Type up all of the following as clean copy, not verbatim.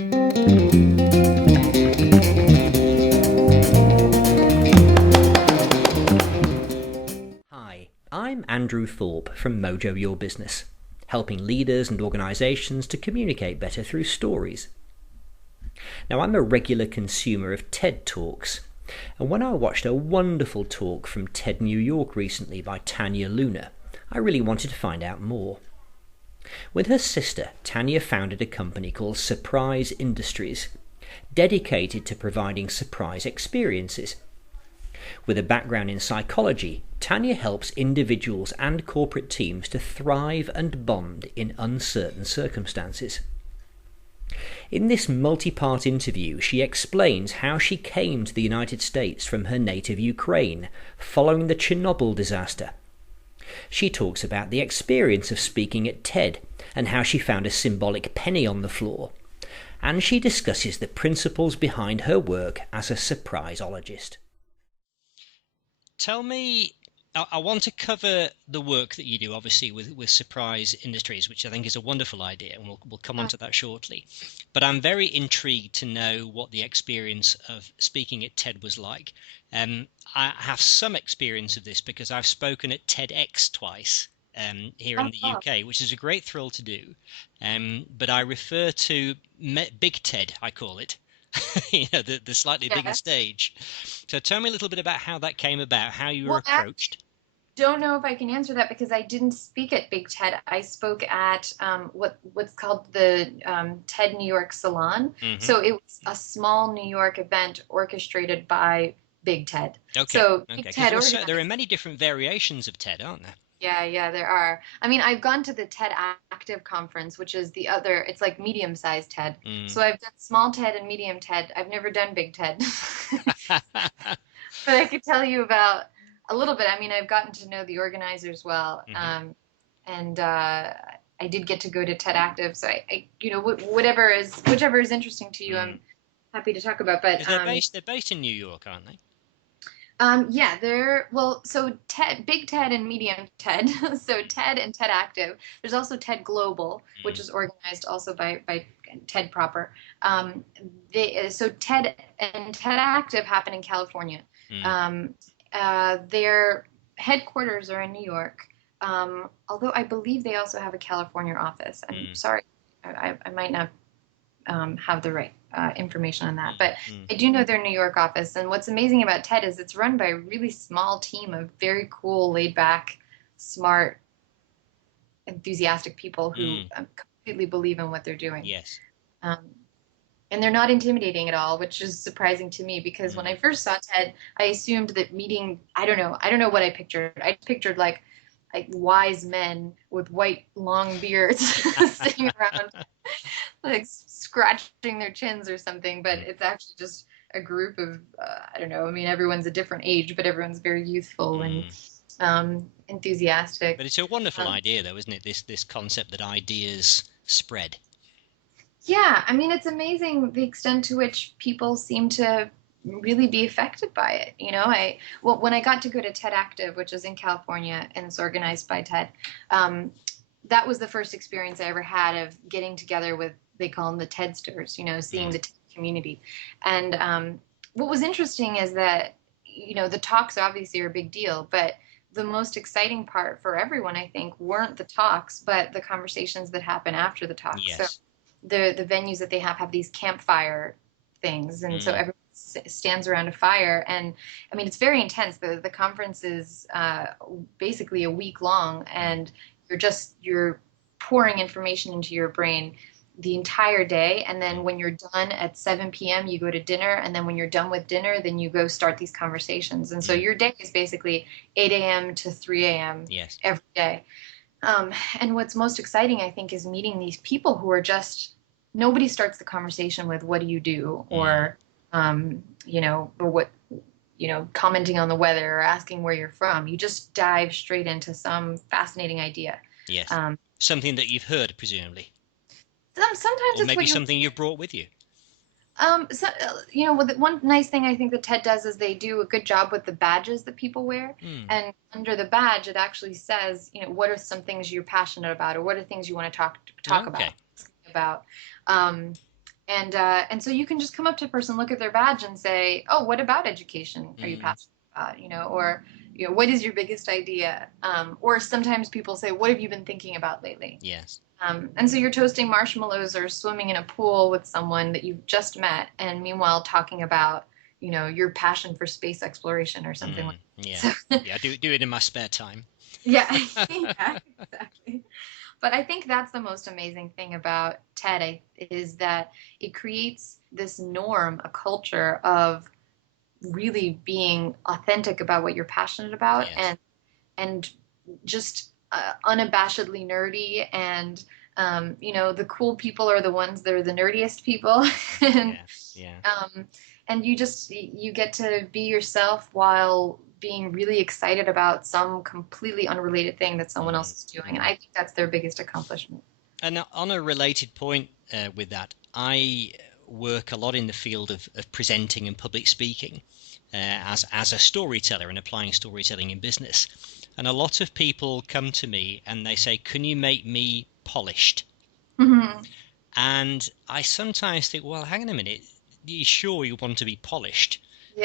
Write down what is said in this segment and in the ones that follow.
Hi, I'm Andrew Thorpe from Mojo Your Business, helping leaders and organisations to communicate better through stories. Now, I'm a regular consumer of TED Talks, and when I watched a wonderful talk from TED New York recently by Tania Luna, I really wanted to find out more. With her sister, Tania founded a company called Surprise Industries, dedicated to providing surprise experiences. With a background in psychology, Tania helps individuals and corporate teams to thrive and bond in uncertain circumstances. In this multi-part interview, she explains how she came to the United States from her native Ukraine following the Chernobyl disaster. She talks about the experience of speaking at TED and how she found a symbolic penny on the floor. And she discusses the principles behind her work as a surpriseologist. Tell me, I want to cover the work that you do, obviously, with Surprise Industries, which I think is a wonderful idea, and we'll come on to that shortly. But I'm very intrigued to know what the experience of speaking at TED was like. I have some experience of this because I've spoken at TEDx twice here in the UK, which is a great thrill to do. But I refer to Big TED, I call it. The slightly bigger stage. So tell me a little bit about how that came about, how you were approached. I don't know if I can answer that because I didn't speak at Big TED. I spoke at what's called the TED New York Salon. So it was a small New York event orchestrated by Big TED. Okay. So Okay. Big TED There are many different variations of TED, aren't there? Yeah, there are. I mean, I've gone to the TED Active conference, which is the other, it's like medium-sized TED. So I've done small TED and medium TED. I've never done Big TED. But I could tell you about a little bit. I mean, I've gotten to know the organizers well. And I did get to go to TED Active. So whichever is interesting to you, I'm happy to talk about. But they're based in New York, aren't they? Yeah, so Big TED and Medium TED. So TED and TED Active. There's also TED Global, which is organized also by TED proper. So TED and TED Active happen in California. Their headquarters are in New York, although I believe they also have a California office. I'm sorry, I might not have the right information on that, but I do know their New York office. And what's amazing about TED is it's run by a really small team of very cool, laid back, smart, enthusiastic people who completely believe in what they're doing. Yes. And they're not intimidating at all, which is surprising to me because when I first saw TED, I assumed that meeting, I don't know what I pictured. I pictured like wise men with white long beards sitting around like scratching their chins or something, but it's actually just a group of I don't know. I mean, everyone's a different age, but everyone's very youthful and enthusiastic. But it's a wonderful idea, though, isn't it? This concept that ideas spread. Yeah, I mean, it's amazing the extent to which people seem to really be affected by it. When I got to go to TED Active, which is in California and it's organized by TED, that was the first experience I ever had of getting together with, they call them the TEDsters, seeing the TED community. And what was interesting is that, the talks obviously are a big deal, but the most exciting part for everyone, I think, weren't the talks, but the conversations that happen after the talks. Yes. So the venues that they have these campfire things, and so everyone stands around a fire, and I mean, it's very intense. The conference is basically a week long, and you're pouring information into your brain the entire day, and then when you're done at 7 p.m. you go to dinner, and then when you're done with dinner, then you go start these conversations. And so your day is basically 8 a.m. to 3 a.m. Yes. every day. And what's most exciting, I think, is meeting these people who are just, nobody starts the conversation with what do you do, or or what, commenting on the weather or asking where you're from. You just dive straight into some fascinating idea. Yes. Something that you've heard, presumably. Sometimes or maybe something you've brought with you. One nice thing I think that TED does is they do a good job with the badges that people wear. And under the badge, it actually says, what are some things you're passionate about, or what are things you want to talk about. And so you can just come up to a person, look at their badge, and say, "Oh, what about education are you Mm, passionate about?" Or "What is your biggest idea?" Or sometimes people say, "What have you been thinking about lately?" yes. And so you're toasting marshmallows or swimming in a pool with someone that you've just met, and meanwhile talking about, your passion for space exploration or something like Yeah. that. So, Yeah, I do it in my spare time. yeah, yeah, exactly. But I think that's the most amazing thing about TED is that it creates this norm, a culture of really being authentic about what you're passionate about, Yes. and just unabashedly nerdy, and the cool people are the ones that are the nerdiest people. and Yeah. Yeah. um, and you get to be yourself while being really excited about some completely unrelated thing that someone else Mm, is doing, and mm. I think that's their biggest accomplishment. And on a related point with that, I work a lot in the field of presenting and public speaking as a storyteller and applying storytelling in business. And a lot of people come to me and they say, "Can you make me polished?" Hmm. And I sometimes think, well, hang on a minute. You sure you want to be polished?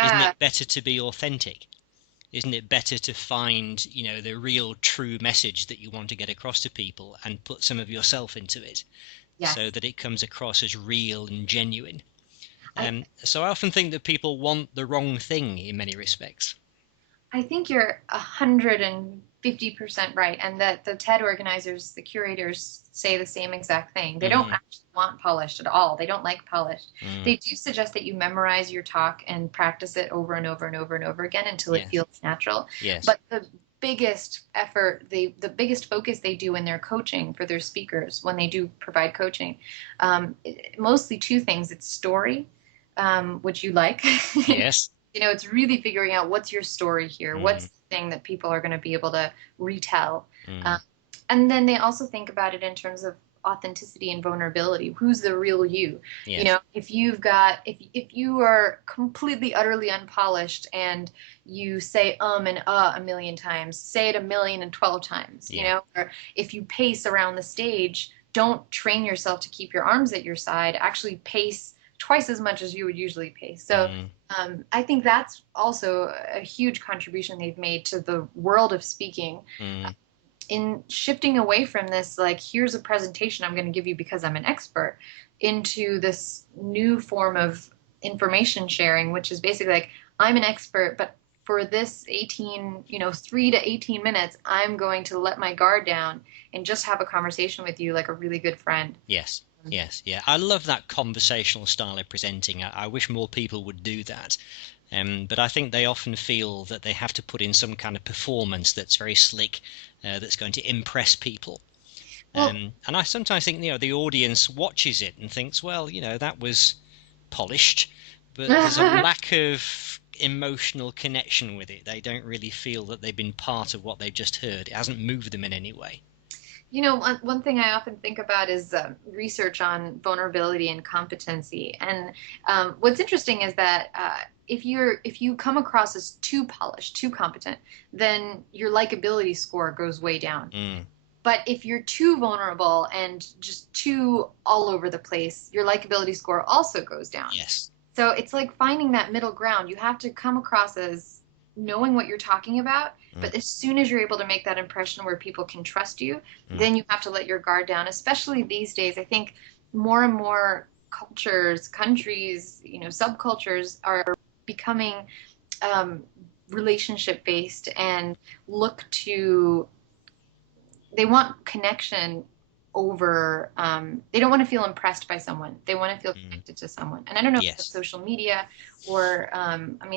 Isn't Yeah. it better to be authentic? Isn't it better to find, the real true message that you want to get across to people and put some of yourself into it so Yes. that it comes across as real and genuine? I So I often think that people want the wrong thing in many respects. I think you're 150% right, and that the TED organizers, the curators, say the same exact thing. They don't Mm, actually want polished at all. They don't like polished. mm, They do suggest that you memorize your talk and practice it over and over and over and over again until it yes, feels natural. yes, But the biggest effort, the biggest focus they do in their coaching for their speakers when they do provide coaching, mostly two things. It's story, which you like. yes, It's really figuring out what's your story here, mm, what's the thing that people are going to be able to retell. mm, Um, and then they also think about it in terms of authenticity and vulnerability. Who's the real you? yes, If you are completely utterly unpolished and you say and a million times, say it 1,012 times, yeah, or if you pace around the stage, don't train yourself to keep your arms at your side. Actually pace twice as much as you would usually pace. So mm, I think that's also a huge contribution they've made to the world of speaking mm, in shifting away from this, like, here's a presentation I'm going to give you because I'm an expert, into this new form of information sharing, which is basically like, I'm an expert, but for this 3 to 18 minutes, I'm going to let my guard down and just have a conversation with you like a really good friend. yes. Yes, yeah, I love that conversational style of presenting. I wish more people would do that. But I think they often feel that they have to put in some kind of performance that's very slick, that's going to impress people. Well, And I sometimes think, the audience watches it and thinks, well, that was polished, but there's a lack of emotional connection with it. They don't really feel that they've been part of what they've just heard. It hasn't moved them in any way. one thing I often think about is research on vulnerability and competency. And what's interesting is that if you come across as too polished, too competent, then your likability score goes way down. Mm, But if you're too vulnerable and just too all over the place, your likability score also goes down. yes. So it's like finding that middle ground. You have to come across as knowing what you're talking about, Mm, but as soon as you're able to make that impression where people can trust you, mm, then you have to let your guard down. Especially these days, I think more and more cultures, countries, subcultures are becoming um, relationship based and look to they want connection over they don't want to feel impressed by someone, they want to feel mm, connected to someone. And I don't know if that's yes. social media or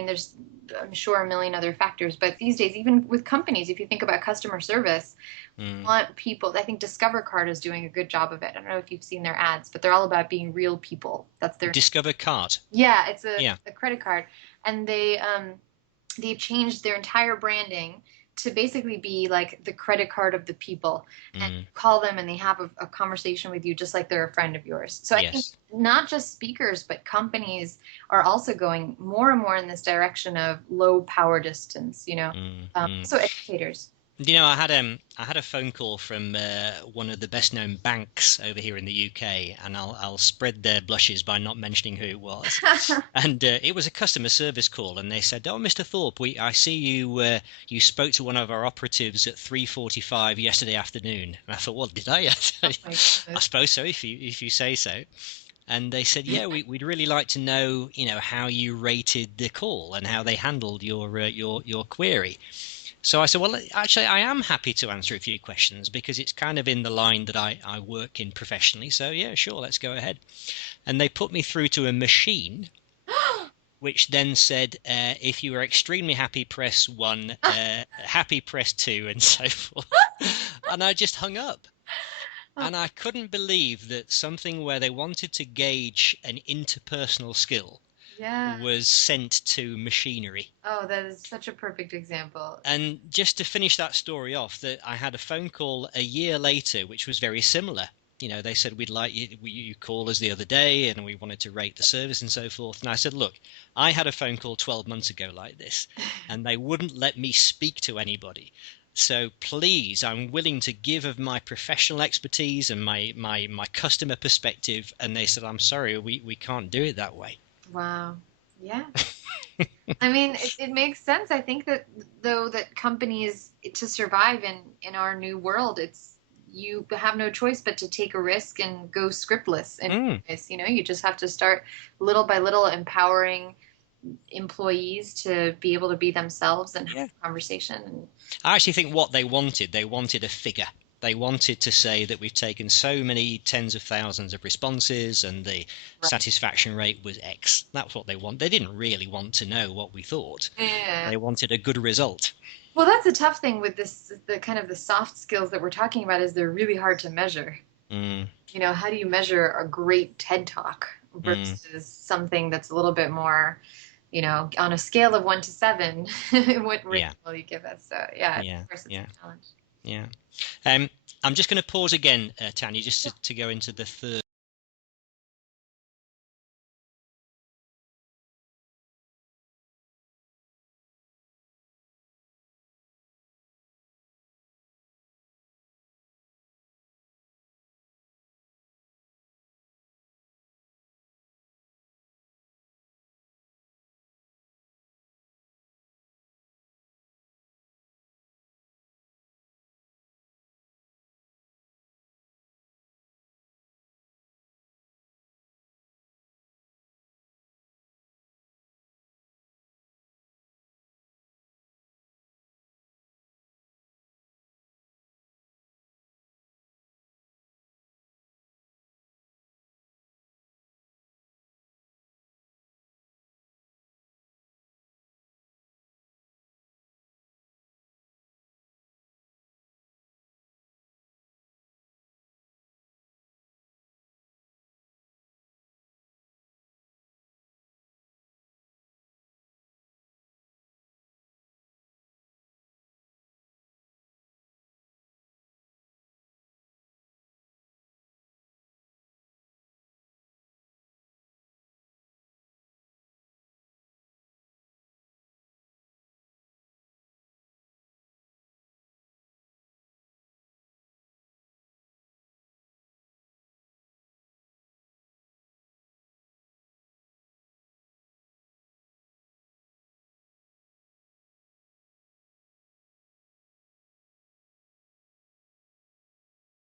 there's, I'm sure, a million other factors, but these days, even with companies, if you think about customer service, Mm. want people, I think Discover Card is doing a good job of it. I don't know if you've seen their ads, but they're all about being real people. That's their, Discover card. yeah, it's Yeah. a credit card. And they've changed their entire branding to basically be like the credit card of the people, and Mm, you call them and they have a conversation with you just like they're a friend of yours. So I think yes. not just speakers but companies are also going more and more in this direction of low power distance, Mm, so educators. I had a phone call from one of the best known banks over here in the UK, and I'll spread their blushes by not mentioning who it was. And it was a customer service call, and they said, "Oh, Mr. Thorpe, I see you spoke to one of our operatives at 3:45 yesterday afternoon." And I thought, "Well, did I?" Oh my I goodness. suppose so, if you say so. And they said, "Yeah, we'd really like to know, how you rated the call and how they handled your query." So I said, "Well, actually, I am happy to answer a few questions because it's kind of in the line that I work in professionally. So yeah, sure, let's go ahead." And they put me through to a machine, which then said, "If you are extremely happy, press one. Happy, press two," and so forth. And I just hung up. Oh, And I couldn't believe that something where they wanted to gauge an interpersonal skill yeah. was sent to machinery. Oh, that is such a perfect example. And just to finish that story off, that I had a phone call a year later, which was very similar. They said, "We'd like you call us the other day, and we wanted to rate the service and so forth." And I said, "Look, I had a phone call 12 months ago like this, and they wouldn't let me speak to anybody. So please, I'm willing to give of my professional expertise and my customer perspective." And they said, "I'm sorry, we can't do it that way." Wow. Yeah. I mean, it makes sense. I think that though that companies to survive in our new world, it's you have no choice but to take a risk and go scriptless. And Mm, you just have to start little by little empowering employees to be able to be themselves and have yeah. a conversation. And I actually think what they wanted a figure. They wanted to say that we've taken so many tens of thousands of responses and the right. satisfaction rate was X. That's what they want. They didn't really want to know what we thought. Yeah. They wanted a good result. Well, that's a tough thing with this, the kind of the soft skills that we're talking about is they're really hard to measure. Mm, How do you measure a great TED talk mm, versus something that's a little bit more, on a scale of 1 to 7, what rating yeah, will you give us? So yeah, of yeah, course it's yeah, a challenge. yeah. Um, I'm just going to pause again, Tanya, just to go into the third